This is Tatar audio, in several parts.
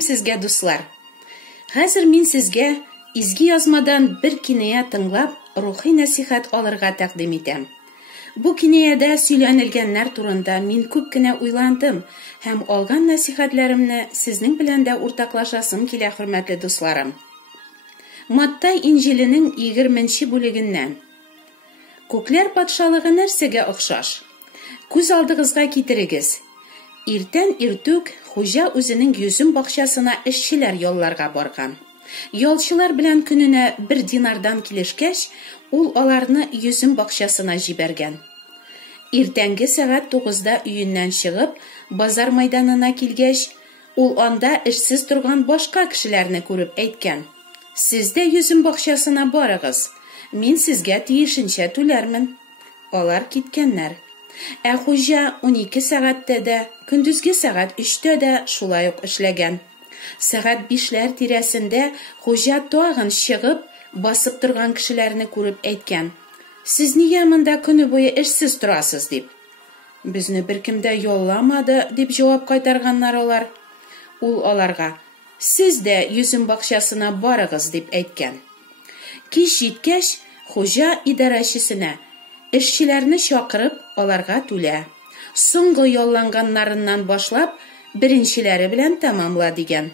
Рәхим сезгә, дуслар. Хәзер мин сезгә изге язмадан бер киная тыңлап, рухи насихат алырга тәкъдим итәм. Бу кинаядә сөйләнелгәннәр турында мин күп кенә уйландым һәм алган насихатларымны сезнең белән дә уртаклашасым килә, хөрмәтле дусларым. Маттай Инҗиленең 20-нче бүлегеннән. Күкләр патшалыгы нәрсәгә охшаш? Күз алдыгызга китерегез. Иртән иртүк хуҗа үзенең йөзем бакчасына эшчеләр ялларга барган. Ялчылар белән көненә 1 динардан килешкәч, ул аларны йөзем бакчасына җибәргән. Иртәнге сәгать 9-да өеннән чыгып, базар мәйданына килгәч, ул анда эшсез торган башка кешеләрне күреп әйткән: "Сез дә йөзем бакчасына барыгыз, мин сезгә тиешенчә түләрмен." Алар киткәннәр. Ә хуҗа 12 сәгатьтә дә, көндезге сәгать 3-тә дә шулай ук эшләгән. Сәгать 5-ләр тирәсендә хуҗа тагын чыгып, басып торган кешеләрне күреп әйткән: "Сез нигә монда көне буе эшсез торасыз?" дип. "Безне беркем дә ялламады", дип җавап кайтарганнар алар. Ул аларга: "Сез дә йөзем бакчасына барыгыз", дип әйткән. Кич җиткәч, хуҗа идарәчесенә эшчеләрне чакырып, аларга түлә. Соңгы ялланганнарыннан башлап, беренчеләре белән тәмамла дигән.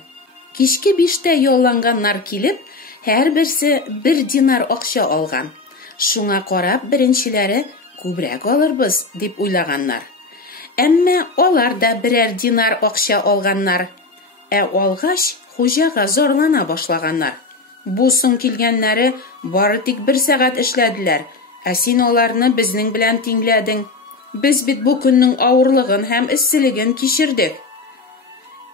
Кичке 5-тә ялланганнар килеп, һәрберсе 1 динар акча алган. Шуңа карап, беренчеләре күбрәк алырбыз дип уйлаганнар. Әмма алар да 1 динар акча алганнар. Ә алгач, хуҗага зарлана башлаганнар. Бу соң килгәннәре бары тик 1 сәгать эшләделәр. Ә син аларны безнең белән тиңләдең. Без бит бу көннең авырлыгын һәм эсселеген кичердек.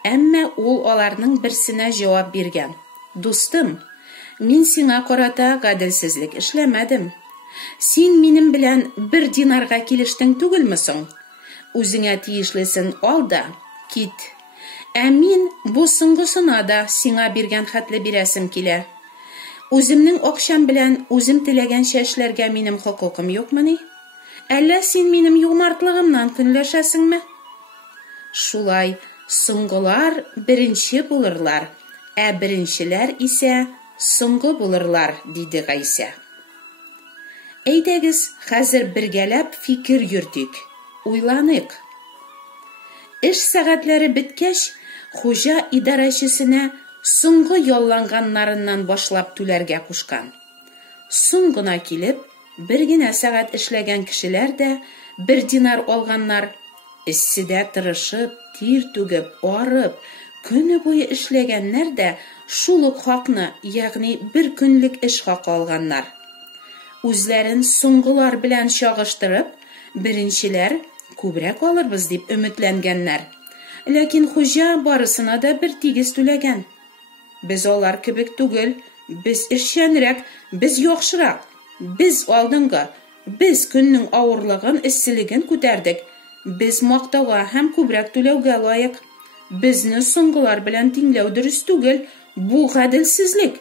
Әмма ул аларның берсенә җавап биргән: "Дустым, мин сиңа карата гаделсезлек эшләмәдем. Син минем белән 1 динарга килештең түгелме соң? Үзеңә тиешлесен ал да кит. Ә мин бу соңгысына да сиңа биргән хәтле бирәсем килә. Үземнең акчам белән үзем теләгәнчә эшләргә минем хокукым юкмыни? Әллә син минем юмартлыгымнан көнләшәсеңме?" Шулай, соңгылар беренче булырлар, ә беренчеләр исә соңгы булырлар, диде Гайса. Әйдәгез, хәзер бергәләп фикер йөртик, уйланыйк. Эш сәгатьләре беткәч, хуҗа идарәчесенә соңгы ялланганнарыннан башлап түләргә кушкан. Соң гына килеп, 1 генә сәгать эшләгән кешеләр дә 1 динар алганнар. Эсседә тырышып, тир түгеп, арып, көне буе эшләгәннәр дә шул ук хакны, ягъни 1 көнлек эш хакы алганнар. Үзләрен соңгылар белән чагыштырып, беренчеләр күбрәк алырбыз дип өметләнгәннәр. Ләкин хуҗа барысына да 1 тигез түләгән. "Без алар кебек түгел, без эшчәнрәк, без яхшырак, без алдынгы, без көннең авырлыгын, эсселеген күтәрдек, без мактауга һәм күбрәк түләүгә лаек. Безне соңгылар белән тиңләү дөрес түгел, бу гаделсезлек."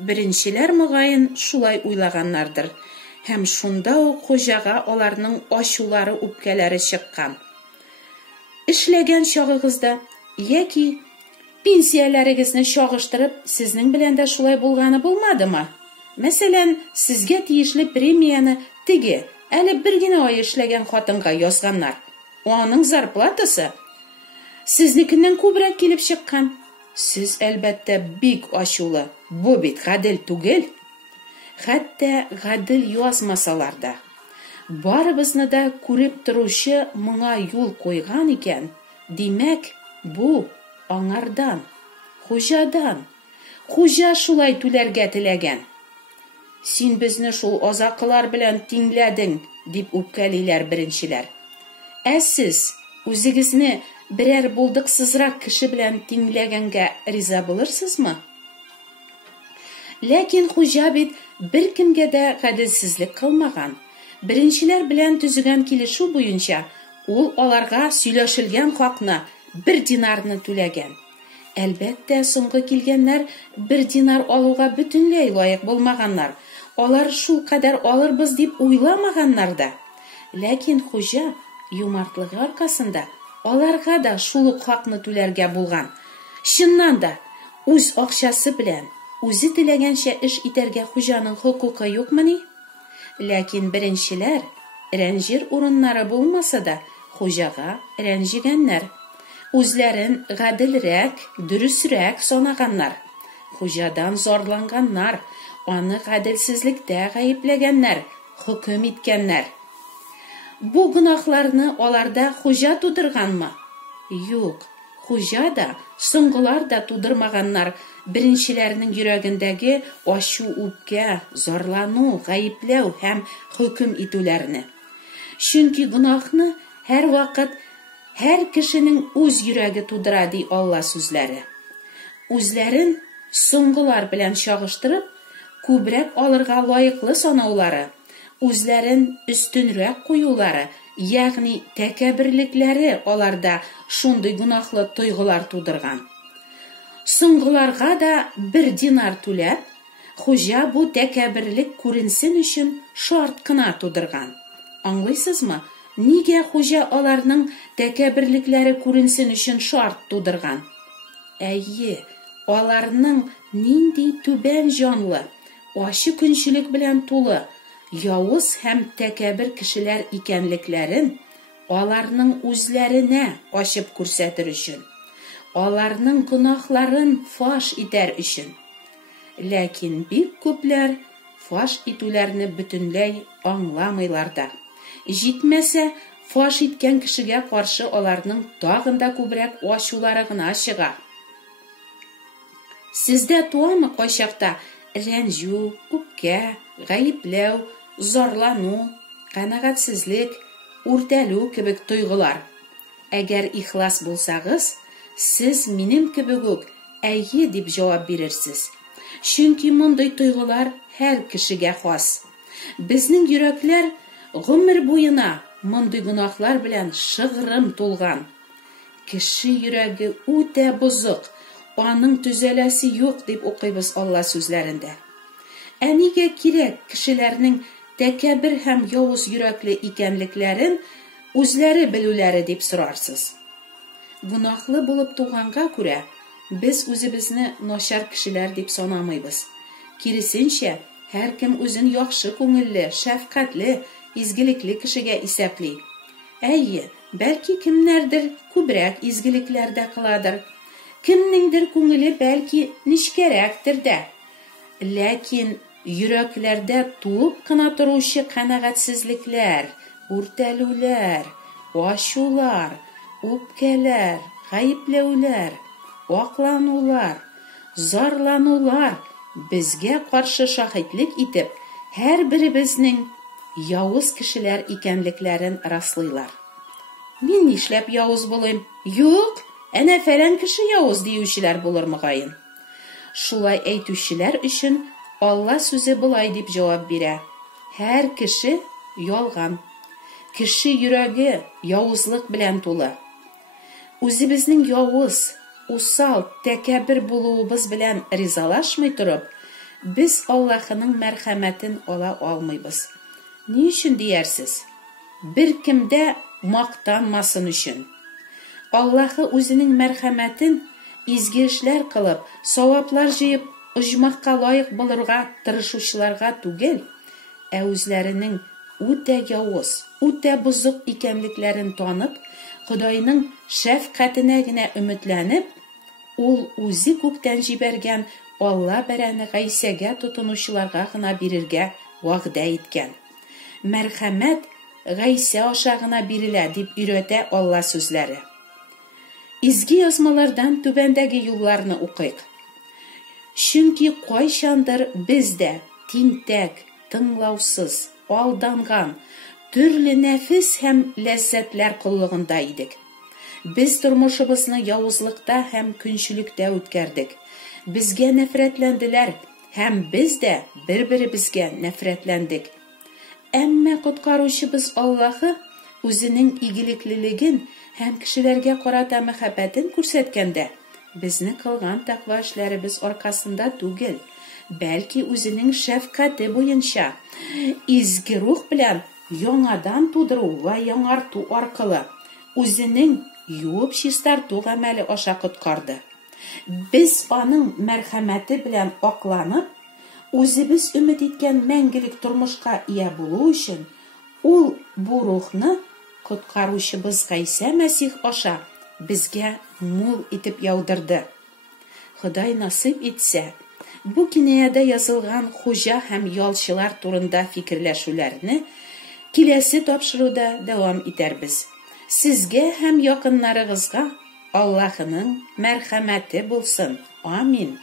Беренчеләр мөгаен шулай уйлаганнардыр. Һәм шунда ук хуҗага аларның ачулары, үпкәләре чыккан. Эшләгән чагыгызда яки пенсияләрегезне чагыштырып, сезнең белән дә шулай булганы булмадымы? Мәсәлән, сезгә тиешле премияны теге, әле 1 генә ай эшләгән хатынга язганнар. Аның зарплатасы сезнекеннән күбрәк килеп чыккан. Сез әлбәттә бик ачулы. Бу бит гадел түгел. Хәтта гадел язмасалар да. Барыбызны да күреп торучы моңа юл куйган икән. Димәк, бу аңардан, хуҗадан. Хуҗа шулай түләргә теләгән. "Син безне шул азакылар белән тиңләдең", дип үпкәлиләр беренчеләр. Ә сез үзегезне берәр булдыксызрак кеше белән тиңләгәнгә риза булырсызмы? Ләкин хуҗа бит беркемгә дә гаделсезлек кылмаган. Беренчеләр белән төзегән килешү буенча, ул аларга сөйләшелгән хакны 1 динарны түләгән. Әлбәттә, соңгы килгәннәр 1 динар алуга бөтенләй лаек булмаганнар. Алар шул кадәр алырбыз дип уйламаганнар да. Ләкин хуҗа юмартлыгы аркасында аларга да шул ук хакны түләргә булган. Чыннан да, үз акчасы белән үзе теләгәнчә эш итәргә хуҗаның хокукы юкмыни? Ләкин беренчеләр рәнҗир урыннары булмаса да, хуҗага рәнҗигәннәр. Үзләрен гаделрәк, дөресрәк санаганнар. Хуҗадан зарланганнар, аны гаделсезлектә гаепләгәннәр, хөкем иткәннәр. Бу гынахларны аларда хуҗа тудырганмы? Юк, хуҗа да, соңгылар да тудырмаганнар беренчеләрнең йөрәгендәге ачу, үпкә, зарлану, гаепләү һәм хөкем итүләрне. Чөнки гынахны һәр вакыт һәр кешенең үз йөрәге тудыра ди Алла сүзләре. Үзләрен соңгылар белән чагыштырып, күбрәк алырга лаеклы санаулары, үзләрен өстенрәк куюлары, ягъни тәкәбберлекләре аларда шундый гынахлы тойгылар тудырган. Соңгыларга да 1 динар түләп, хуҗа бу тәкәбберлек күренсен өчен шарт кына тудырган. Аңлыйсызмы? Нигә хуҗа аларның тәкәбберлекләре күренсен өчен шарт тудырган? Әйе, аларның нинди түбән җанлы, ачы көнчелек белән тулы, явыз һәм тәкәббер кешеләр икәнлекләрен аларның үзләренә ачып күрсәтер өчен, аларның гынахларын фаш итәр өчен. Ләкин бик күпләр фаш итүләрне бөтенләй аңламыйлар да. Җитмәсә, фаш иткән кешегә каршы аларның тагын да күбрәк ачулары гына чыга. Сездә туамы кайчакта рәнҗү, үпкә, гаепләү, зарлану, канәгатьсезлек, үртәлү кебек тойгылар? Әгәр ихлас булсагыз, сез минем кебек үк әйе дип җавап бирерсез. Чөнки мондый тойгылар һәр кешегә хас. Безнең йөрәкләр гомер буена мондый гынахлар белән шыгрым тулган. Кеше йөрәге үтә бозык, аның төзәләсе юк дип укыйбыз Алла сүзләрендә. Ә нигә кирәк кешеләрнең тәкәббер һәм явыз йөрәкле икәнлекләрен үзләре белүләре дип сорарсыз? Гынахлы булып туганга күрә, без үзебезне начар кешеләр дип санамыйбыз. Киресенчә, һәркем үзен яхшы күңелле, шәфкатьле, изгелекле кешегә исәпли. Әйе, бәлки кемнәрдер күбрәк изгелекләрдә кыладыр. Кемнеңдер күңеле бәлки нечкәрәктер дә. Ләкин йөрәкләрдә туып кына торучы канәгатьсезлекләр, үртәлүләр, ачулар, үпкәләр, гаепләүләр, акланулар, зарланулар безгә каршы шаһитлек итеп, һәр беребезнең явыз кешеләр икәнлекләрен раслыйлар. Мин нишләп явыз булыйм? Юк, әнә фәлән кеше явыз диючеләр булыр мөгаен. Шулай әйтүчеләр өчен Алла сүзе булай дип җавап бирә. Һәр кеше ялган. Кеше йөрәге явызлык белән тулы. Үзебезнең явыз, усал, тәкәббер булуыбыз белән ризалашмый торып, без Аллаһның мәрхәмәтен ала алмыйбыз. Ни өчен диярсез? Бер кемдә мактанмасын өчен. Аллаһы үзенең мәрхәмәтен изге эшләр кылып, саваплар җыеп, оҗмахка лаек булырга тырышучыларга түгел, ә үзләренең үтә явыз, үтә бозык икәнлекләрен танып, Худайның шәфкатенә генә өметләнеп, ул үзе күктән җибәргән Алла бәрәне Гайсәгә тотынучыларга гына бирергә вәгъдә иткән. Мәрхәмәт Гайсә аша гына бирелә дип өйрәтә Алла сүзләре. Изге язмалардан түбәндәге юлларны укыйк. Чөнки кайчандыр без дә тинтәк, тыңлаусыз, алданган, төрле нәфис һәм ләззәтләр куллыгында идек. Без тормышыбызны явызлыкта һәм көнчелектә үткәрдек. Безгә нәфрәтләнделәр һәм без дә бер-беребезгә нәфрәтләндек. Әмма коткаручыбыз Аллаһы үзенең игелеклелеген һәм кешеләргә карата мәхәббәтен күрсәткәндә, безне кылган тәкъва эшләребез аркасында түгел, бәлки үзенең шәфкате буенча, изге рух белән яңадан тудыру ва яңарту аркылы үзенең юып чистарту гамәле аша коткарды. Без аның мәрхәмәте белән акланып, үзебез өмет иткән мәңгелек тормышка ия булу өчен, ул бу рухны коткаручыбыз Гайса Мәсих аша безгә мул итеп яудырды. Ходай насыйп итсә, бу кинаядә язылган хуҗа һәм ялчылар турында фикерләшүләрне киләсе тапшыруда дәвам итәрбез. Сезгә һәм якыннарыгызга Аллаһының мәрхәмәте булсын. Амин.